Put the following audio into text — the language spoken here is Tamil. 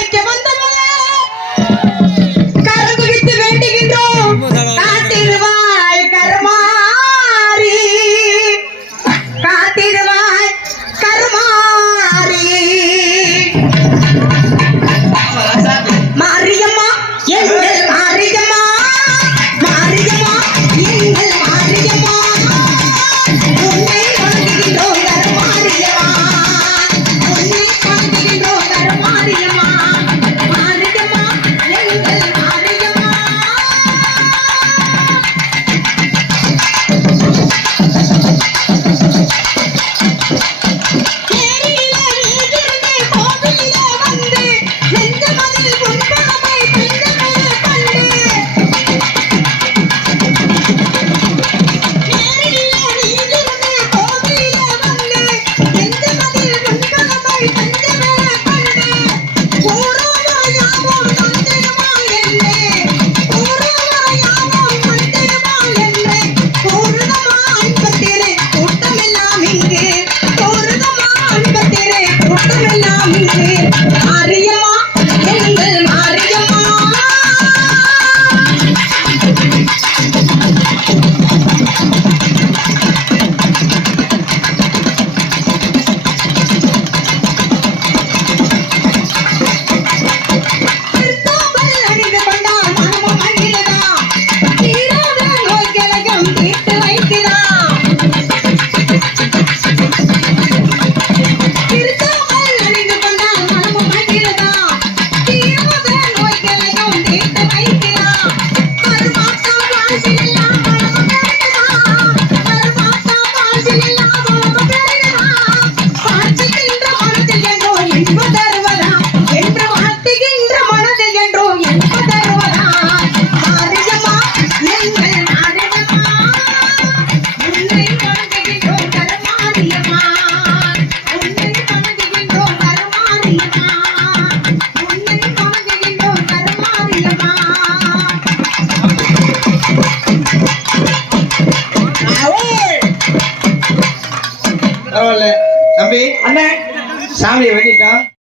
வைக்க வந்தவரே கருகுவித்து வேண்டுகின்றோம். காத்திருவாய் கருமாரி காத்திருவாய் கருமாரி Thank you. பரவாயில்ல. தம்பி அண்ணன் சாமியை வேண்டிட்டான்.